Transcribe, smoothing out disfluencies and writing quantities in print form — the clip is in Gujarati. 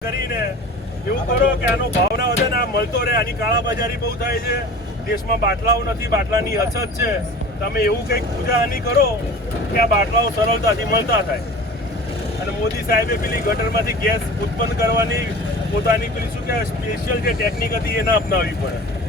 કરીને એવું કરો કે આનો ભાવ ના વધે ને આ મળતો રહે. આની કાળાબજારી બહુ થાય છે, દેશમાં બાટલાઓ નથી, બાટલાની અછત છે. તમે એવું કંઈક પૂજાહાની કરો કે આ બાટલાઓ સરળતાથી મળતા થાય. અને મોદી સાહેબે પેલી ગટરમાંથી ગેસ ઉત્પન્ન કરવાની પોતાની પેલી શું કહેવાય સ્પેશિયલ જે ટેકનિક હતી એને અપનાવવી પડે.